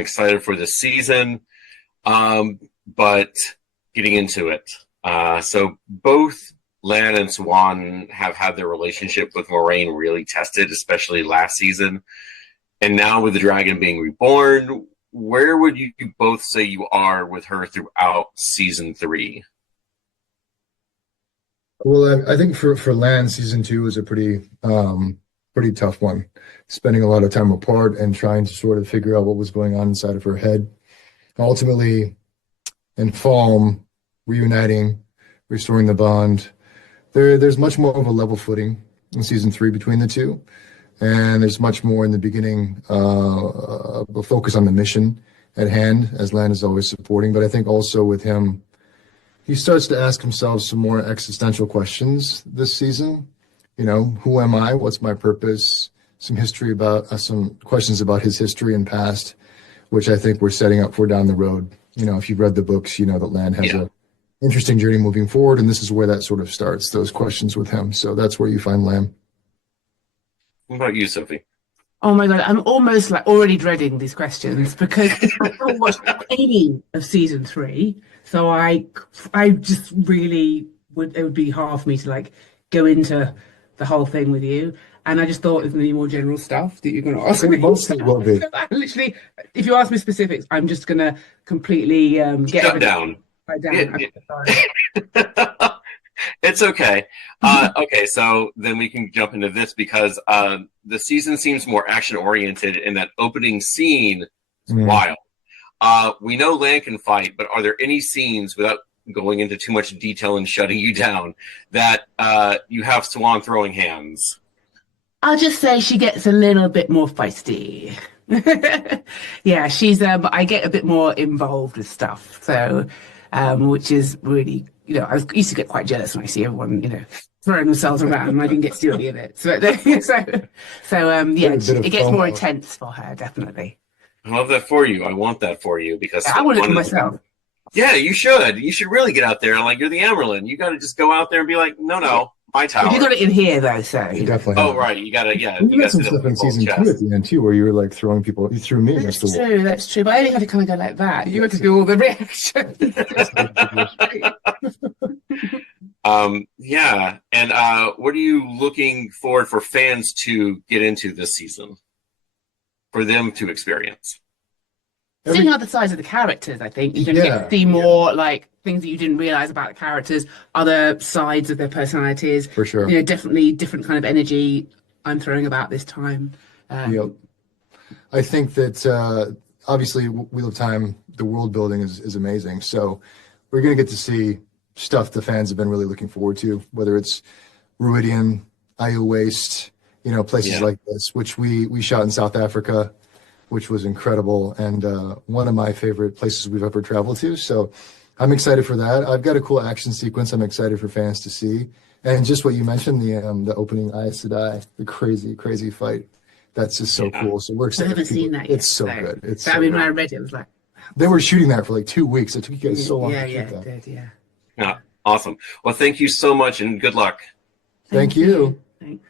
excited for this season. But getting into it. So both Lan and Siuane have had their relationship with Moiraine really tested, especially last season. And now with the dragon being reborn, where would you both say you are with her throughout season 3? Well, I think for Lan, season 2 was a pretty tough one. Spending a lot of time apart and trying to sort of figure out what was going on inside of her head. Ultimately, in Falm, reuniting, restoring the bond. There's much more of a level footing in season 3 between the two. And there's much more in the beginning, a focus on the mission at hand, as Lan is always supporting. But I think also with him, he starts to ask himself some more existential questions this season. You know, who am I? What's my purpose? Some questions about his history and past, which I think we're setting up for down the road. You know, if you've read the books, you know that Lan has a interesting journey moving forward, and this is where that sort of starts, those questions with him. So that's where you find Lan. What about you, Sophie? Oh my God, I'm almost like already dreading these questions because I haven't watched any of season 3. So I just really it would be hard for me to like go into the whole thing with you. And I just thought it was any more general stuff that you're going to ask me. Mostly will be. Literally, if you ask me specifics, I'm just going to completely get Shut down. It's okay. Okay, so then we can jump into this because the season seems more action-oriented in that opening scene is wild. We know Lan can fight, but are there any scenes, without going into too much detail and shutting you down, that you have Siuane throwing hands? I'll just say she gets a little bit more feisty. Yeah, she's I get a bit more involved with stuff, so which is really, you know, I used to get quite jealous when I see everyone, you know, throwing themselves around and I didn't get to do any of it. So yeah, it gets more intense for her, definitely. I love that for you. I want that for you because I want it for myself. Yeah, you should. You should really get out there. Like, you're the Amerlin. You got to just go out there and be like, no, my tower. You got it in here though, so you definitely. Oh, right. You got to, yeah. You got some stuff in season 2 at the end too, where you were like throwing people. You threw me against the wall. That's true. But I only had to kind of go like that. You had to do all the reactions. Yeah. And what are you looking for fans to get into this season? For them to experience? Seeing other sides of the characters, I think. You're going to get to see more like things that you didn't realize about the characters, other sides of their personalities. For sure. You know, definitely different kind of energy I'm throwing about this time. Yep. I think that obviously Wheel of Time, the world building is amazing. So we're going to get to see stuff the fans have been really looking forward to, whether it's Ruidian, Isle Waste, you know, places like this, which we shot in South Africa, which was incredible and one of my favorite places we've ever traveled to. So I'm excited for that. I've got a cool action sequence I'm excited for fans to see. And just what you mentioned, the opening Aes Sedai, the crazy fight. That's just so cool. So we're excited. I haven't seen that yet. It's so good. It's I mean, when I read it, it was like... They were shooting that for like 2 weeks. It took you guys so long to shoot that. It did, Yeah, awesome. Well, thank you so much and good luck. Thank you. Thanks.